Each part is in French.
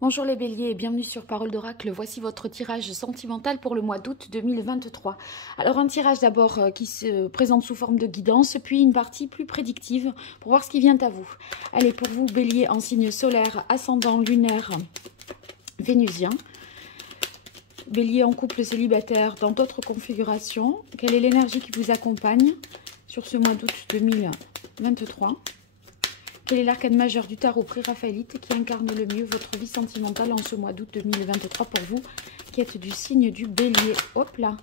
Bonjour les béliers et bienvenue sur Parole d'Oracle. Voici votre tirage sentimental pour le mois d'août 2023. Alors un tirage d'abord qui se présente sous forme de guidance, puis une partie plus prédictive pour voir ce qui vient à vous. Allez, pour vous bélier en signe solaire, ascendant, lunaire, vénusien. Bélier en couple célibataire dans d'autres configurations. Quelle est l'énergie qui vous accompagne sur ce mois d'août 2023 ? Quel est l'arcane majeur du tarot pré-raphaélite qui incarne le mieux votre vie sentimentale en ce mois d'août 2023 pour vous qui êtes du signe du bélier? Hop là.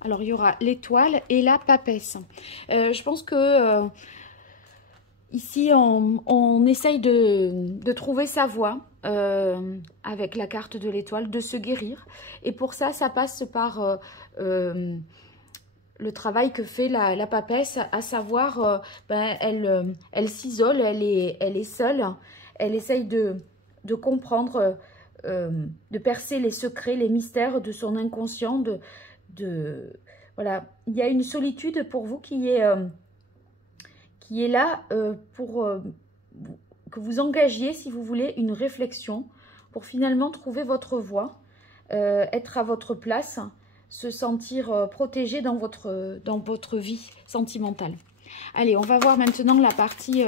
Alors, il y aura l'étoile et la papesse. Je pense que ici, on essaye de trouver sa voie avec la carte de l'étoile, de se guérir. Et pour ça, ça passe par le travail que fait la papesse, à savoir, elle s'isole, elle est seule, elle essaye de comprendre, de percer les secrets, les mystères de son inconscient, voilà. Il y a une solitude pour vous qui est là pour que vous engagiez, si vous voulez, une réflexion pour finalement trouver votre voie, être à votre place, se sentir protégé dans votre vie sentimentale. Allez, on va voir maintenant la partie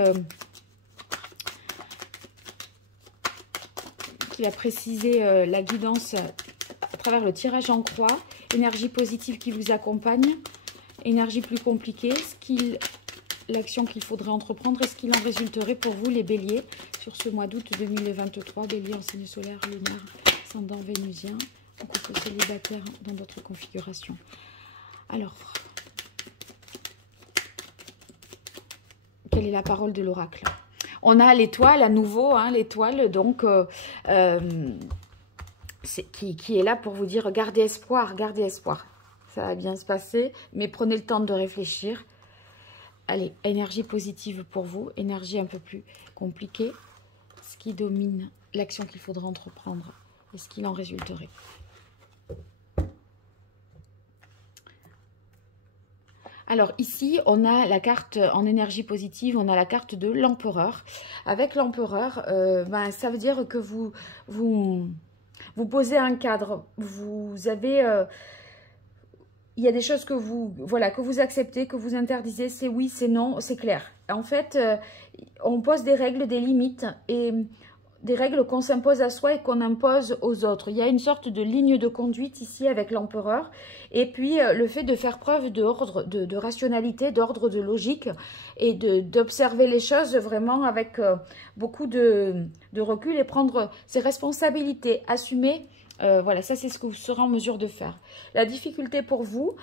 qui va préciser la guidance à travers le tirage en croix. Énergie positive qui vous accompagne, énergie plus compliquée, l'action qu'il faudrait entreprendre et ce qu'il en résulterait pour vous les béliers sur ce mois d'août 2023. Bélier en signe solaire, lunaire, ascendant vénusien, en couple célibataire dans d'autres configurations. Alors, quelle est la parole de l'oracle? On a l'étoile à nouveau, hein, l'étoile donc qui est là pour vous dire gardez espoir, gardez espoir. Ça va bien se passer, mais prenez le temps de réfléchir. Allez, énergie positive pour vous, énergie un peu plus compliquée. Ce qui domine, l'action qu'il faudra entreprendre et ce qu'il en résulterait. Alors ici, on a la carte en énergie positive, on a la carte de l'empereur. Avec l'empereur, ça veut dire que vous posez un cadre. Vous avez... il y a des choses que vous acceptez, que vous interdisez, c'est oui, c'est non, c'est clair. En fait, on pose des règles, des limites et des règles qu'on s'impose à soi et qu'on impose aux autres. Il y a une sorte de ligne de conduite ici avec l'empereur. Et puis, le fait de faire preuve de rationalité, d'ordre, de logique et d'observer les choses vraiment avec beaucoup de recul et prendre ses responsabilités, assumer. Voilà, ça c'est ce que vous serez en mesure de faire. La difficulté pour vous,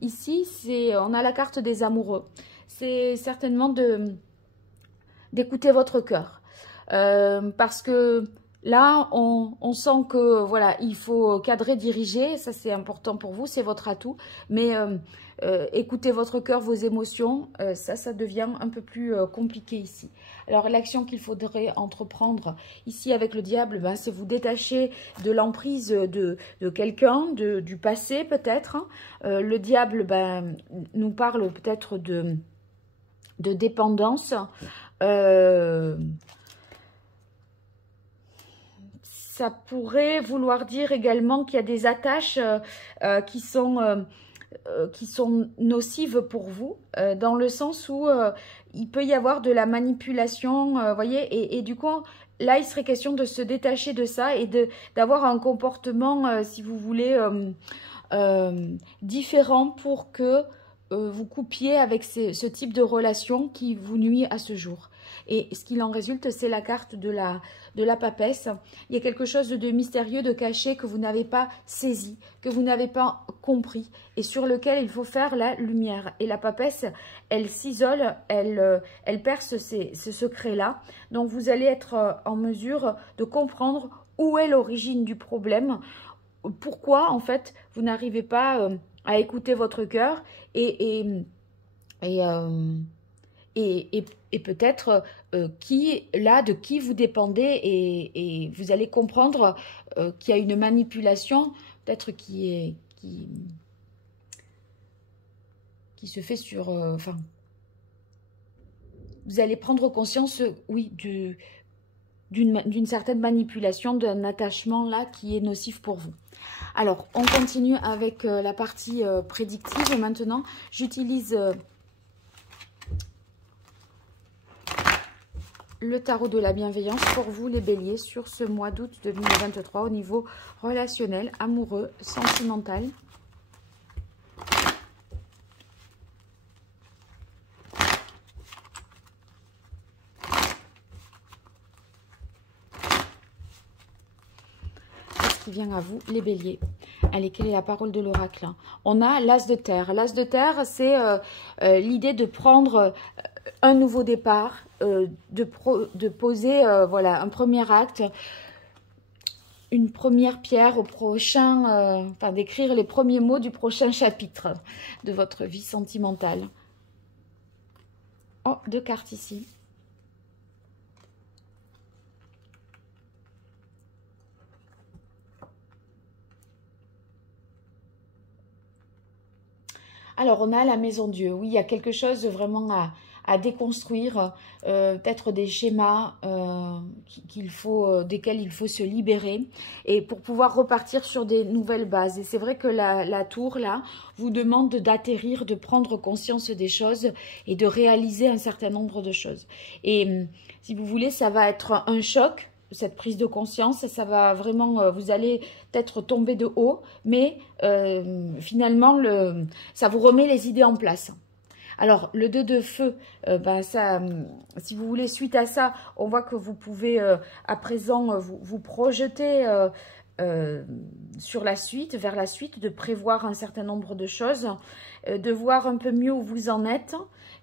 ici, on a la carte des amoureux. C'est certainement d'écouter votre cœur. Parce que là, on sent que voilà, il faut cadrer, diriger, ça c'est important pour vous, c'est votre atout. Mais écoutez votre cœur, vos émotions, ça devient un peu plus compliqué ici. Alors l'action qu'il faudrait entreprendre ici avec le diable, c'est vous détacher de l'emprise de quelqu'un, du passé peut-être. Le diable nous parle peut-être de dépendance. Ça pourrait vouloir dire également qu'il y a des attaches qui sont nocives pour vous, dans le sens où il peut y avoir de la manipulation, voyez, et du coup, là, il serait question de se détacher de ça et d'avoir un comportement, si vous voulez, différent pour que vous coupiez avec ce type de relation qui vous nuit à ce jour. Et ce qu'il en résulte, c'est la carte de la papesse. Il y a quelque chose de mystérieux, de caché que vous n'avez pas saisi, que vous n'avez pas compris et sur lequel il faut faire la lumière. Et la papesse, elle s'isole, elle perce ce secret-là. Donc vous allez être en mesure de comprendre où est l'origine du problème, pourquoi en fait vous n'arrivez pas à écouter votre cœur et peut-être de qui vous dépendez et vous allez comprendre qu'il y a une manipulation peut-être qui se fait sur... vous allez prendre conscience, oui, d'une certaine manipulation, d'un attachement là qui est nocif pour vous. Alors, on continue avec la partie prédictive. Maintenant, j'utilise le tarot de la bienveillance pour vous, les béliers, sur ce mois d'août 2023 au niveau relationnel, amoureux, sentimental. Qui vient à vous, les béliers. Allez, quelle est la parole de l'oracle? On a l'as de terre. L'as de terre, c'est l'idée de prendre un nouveau départ, de poser voilà, un premier acte, une première pierre au prochain, enfin d'écrire les premiers mots du prochain chapitre de votre vie sentimentale. Oh, 2 cartes ici. Alors, on a la maison Dieu. Oui, il y a quelque chose vraiment à déconstruire, peut-être des schémas desquels il faut se libérer et pour pouvoir repartir sur des nouvelles bases. Et c'est vrai que la tour, là, vous demande d'atterrir, de prendre conscience des choses et de réaliser un certain nombre de choses. Et si vous voulez, ça va être un choc, cette prise de conscience, ça va vraiment, vous allez peut-être tomber de haut, mais finalement, ça vous remet les idées en place. Alors, le 2 de feu, si vous voulez, suite à ça, on voit que vous pouvez à présent vous projeter sur la suite, vers la suite, de prévoir un certain nombre de choses, de voir un peu mieux où vous en êtes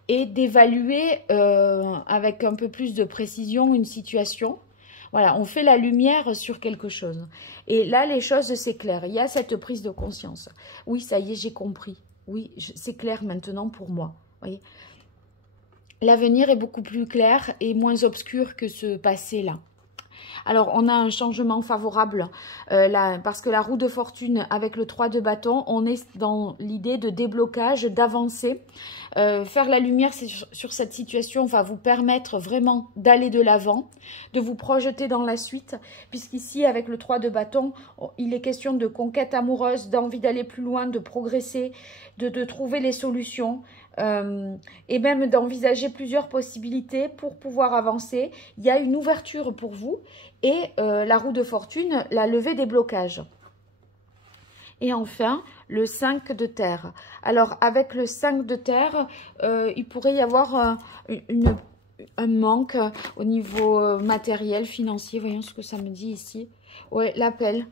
et d'évaluer avec un peu plus de précision une situation. Voilà, on fait la lumière sur quelque chose. Et là, les choses s'éclairent. Il y a cette prise de conscience. Oui, ça y est, j'ai compris. Oui, c'est clair maintenant pour moi. Voyez, l'avenir est beaucoup plus clair et moins obscur que ce passé-là. Alors, on a un changement favorable parce que la roue de fortune avec le 3 de bâton, on est dans l'idée de déblocage, d'avancer. Faire la lumière sur cette situation va vous permettre vraiment d'aller de l'avant, de vous projeter dans la suite, puisqu'ici, avec le 3 de bâton, il est question de conquête amoureuse, d'envie d'aller plus loin, de progresser, de trouver les solutions. Et même d'envisager plusieurs possibilités pour pouvoir avancer. Il y a une ouverture pour vous et la roue de fortune, la levée des blocages. Et enfin, le 5 de terre. Alors, avec le 5 de terre, il pourrait y avoir un manque au niveau matériel, financier. Voyons ce que ça me dit ici. Ouais, l'appel.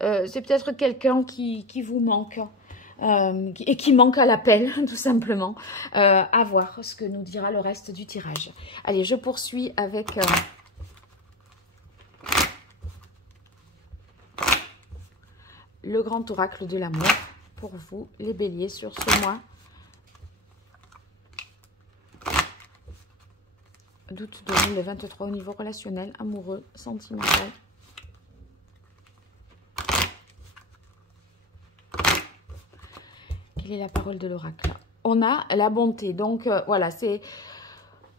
C'est peut-être quelqu'un qui vous manque. Et qui manque à l'appel, tout simplement. À voir ce que nous dira le reste du tirage. Allez, je poursuis avec le grand oracle de l'amour pour vous, les béliers, sur ce mois d'août 2023 au niveau relationnel, amoureux, sentimental. Quelle est la parole de l'oracle? On a la bonté. Donc, voilà, c'est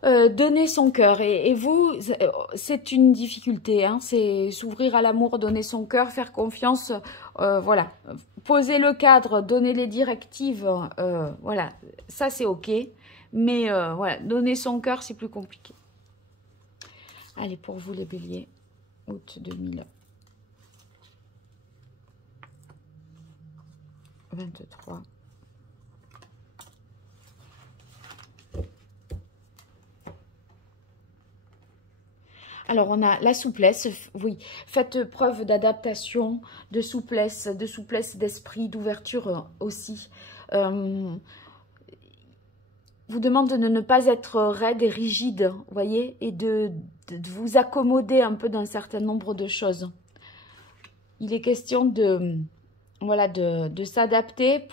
donner son cœur. Et vous, c'est une difficulté. Hein, c'est s'ouvrir à l'amour, donner son cœur, faire confiance. Voilà, poser le cadre, donner les directives. Voilà, ça, c'est OK. Mais voilà, donner son cœur, c'est plus compliqué. Allez, pour vous, les béliers, août 2023. Alors, on a la souplesse, oui, faites preuve d'adaptation, de souplesse d'esprit, d'ouverture aussi. Vous demande de ne pas être raide et rigide, vous voyez, et de vous accommoder un peu d'un certain nombre de choses. Il est question voilà, de s'adapter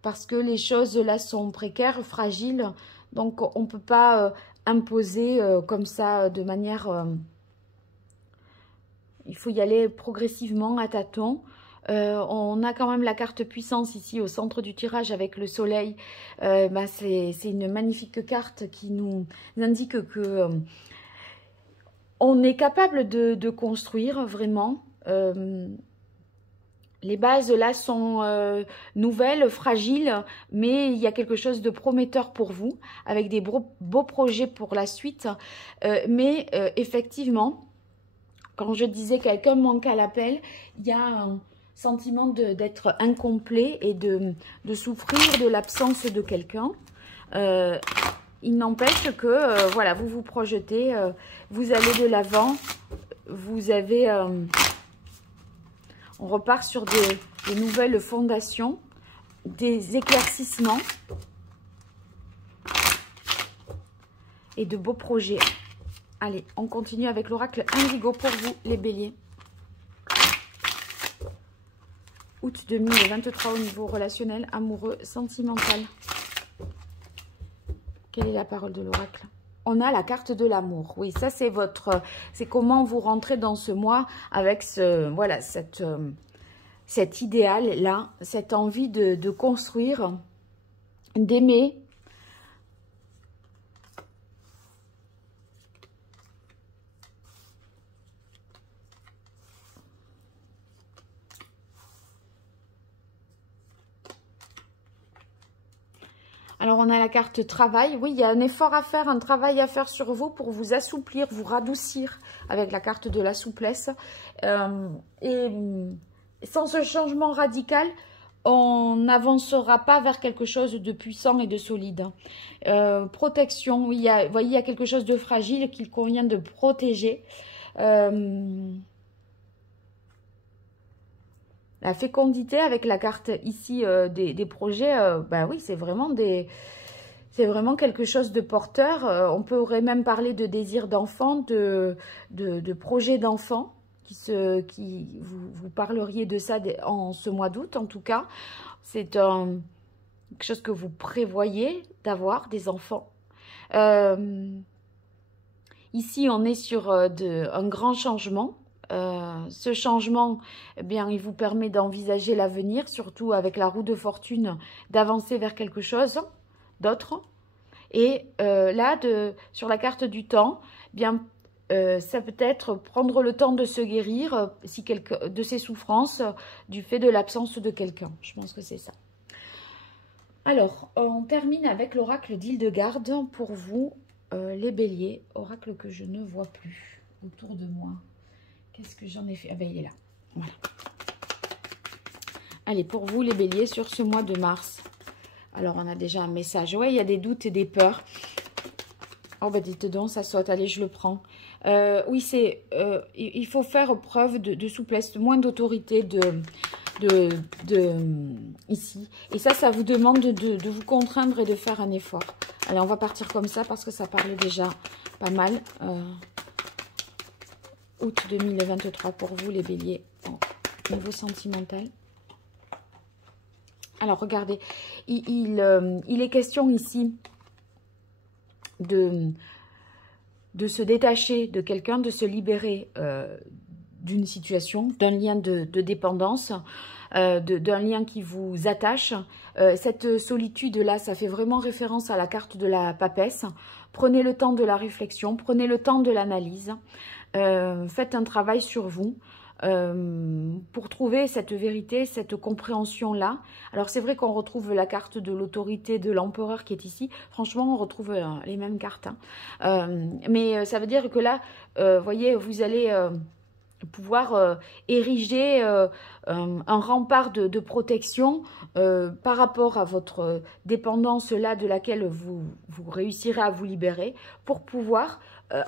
parce que les choses là sont précaires, fragiles, donc on ne peut pas imposer comme ça de manière... il faut y aller progressivement à tâtons. On a quand même la carte puissance ici au centre du tirage avec le soleil. C'est une magnifique carte qui nous indique que On est capable de construire vraiment. Les bases là sont nouvelles, fragiles, mais il y a quelque chose de prometteur pour vous, avec des beaux projets pour la suite. Mais effectivement, quand je disais quelqu'un manque à l'appel, il y a un sentiment d'être incomplet et de souffrir de l'absence de quelqu'un. Il n'empêche que, voilà, vous vous projetez, vous allez de l'avant, vous avez... on repart sur des nouvelles fondations, des éclaircissements et de beaux projets. Allez, on continue avec l'oracle Indigo pour vous, les béliers. Août 2023 au niveau relationnel, amoureux, sentimental. Quelle est la parole de l'oracle? On a la carte de l'amour. Oui, ça c'est votre... C'est comment vous rentrez dans ce mois avec ce... Voilà, cet idéal-là, cette envie de construire, d'aimer. Alors, on a la carte travail. Oui, il y a un effort à faire, un travail à faire sur vous pour vous assouplir, vous radoucir avec la carte de la souplesse. Et sans ce changement radical, on n'avancera pas vers quelque chose de puissant et de solide. Protection, oui, vous voyez, il y a quelque chose de fragile qu'il convient de protéger. La fécondité avec la carte ici des projets, bah oui, c'est vraiment quelque chose de porteur. On pourrait même parler de désir d'enfant, de projet d'enfant, vous parleriez de ça en ce mois d'août en tout cas. C'est quelque chose que vous prévoyez d'avoir, des enfants. Ici, on est sur un grand changement. Ce changement, eh bien, il vous permet d'envisager l'avenir, surtout avec la roue de fortune, d'avancer vers quelque chose d'autre. Et là, sur la carte du temps, eh bien, ça peut être prendre le temps de se guérir de ses souffrances du fait de l'absence de quelqu'un. Je pense que c'est ça. Alors, on termine avec l'oracle d'Hildegarde pour vous, les béliers. Oracle que je ne vois plus autour de moi. Qu'est-ce que j'en ai fait? Ah ben, il est là. Voilà. Allez, pour vous, les béliers, sur ce mois de mars. Alors, on a déjà un message. Ouais, il y a des doutes et des peurs. Oh, ben, dites donc, ça saute. Allez, je le prends. Oui, il faut faire preuve de souplesse, moins d'autorité ici. Et ça vous demande de vous contraindre et de faire un effort. Allez, on va partir comme ça parce que ça parlait déjà pas mal. Août 2023 pour vous, les béliers, au niveau sentimental. Alors, regardez, il est question ici de se détacher de quelqu'un, de se libérer d'une situation, d'un lien de dépendance, d'un lien qui vous attache. Cette solitude-là, ça fait vraiment référence à la carte de la papesse. Prenez le temps de la réflexion, prenez le temps de l'analyse. Faites un travail sur vous pour trouver cette vérité, cette compréhension-là. Alors, c'est vrai qu'on retrouve la carte de l'autorité de l'empereur qui est ici. Franchement, on retrouve les mêmes cartes. Mais ça veut dire que là, voyez, vous allez pouvoir ériger un rempart de protection par rapport à votre dépendance là de laquelle vous réussirez à vous libérer pour pouvoir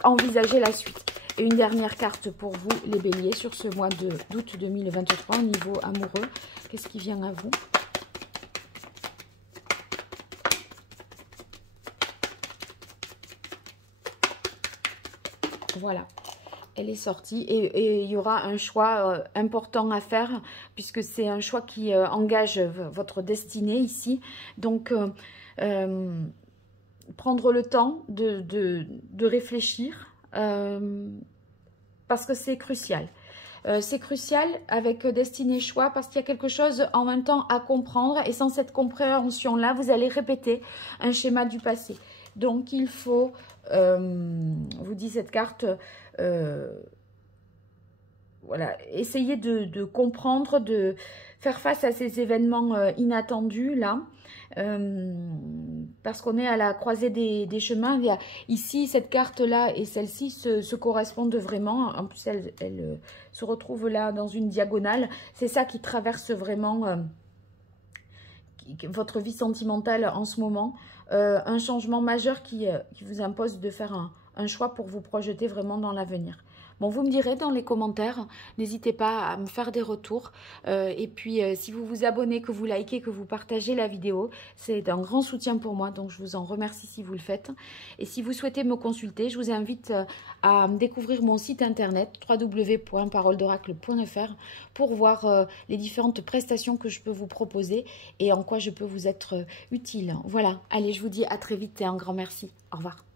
envisager la suite. Et une dernière carte pour vous, les béliers, sur ce mois d'août 2023 au niveau amoureux. Qu'est-ce qui vient à vous? Voilà, elle est sortie et il y aura un choix important à faire puisque c'est un choix qui engage votre destinée ici. Donc, prendre le temps de réfléchir parce que c'est crucial. C'est crucial avec destinée choix parce qu'il y a quelque chose en même temps à comprendre et sans cette compréhension-là, vous allez répéter un schéma du passé. Donc, il faut, vous dit cette carte, voilà, essayer de comprendre, de faire face à ces événements inattendus, là. Parce qu'on est à la croisée des chemins. Il y a, ici, cette carte-là et celle-ci se correspondent vraiment. En plus, elle se retrouve là dans une diagonale. C'est ça qui traverse vraiment votre vie sentimentale en ce moment. Un changement majeur qui vous impose de faire un choix pour vous projeter vraiment dans l'avenir. Bon, vous me direz dans les commentaires, n'hésitez pas à me faire des retours. Et puis, si vous vous abonnez, que vous likez, que vous partagez la vidéo, c'est d'un grand soutien pour moi. Donc, je vous en remercie si vous le faites. Et si vous souhaitez me consulter, je vous invite à découvrir mon site internet www.paroledoracle.fr pour voir les différentes prestations que je peux vous proposer et en quoi je peux vous être utile. Voilà, allez, je vous dis à très vite et un grand merci. Au revoir.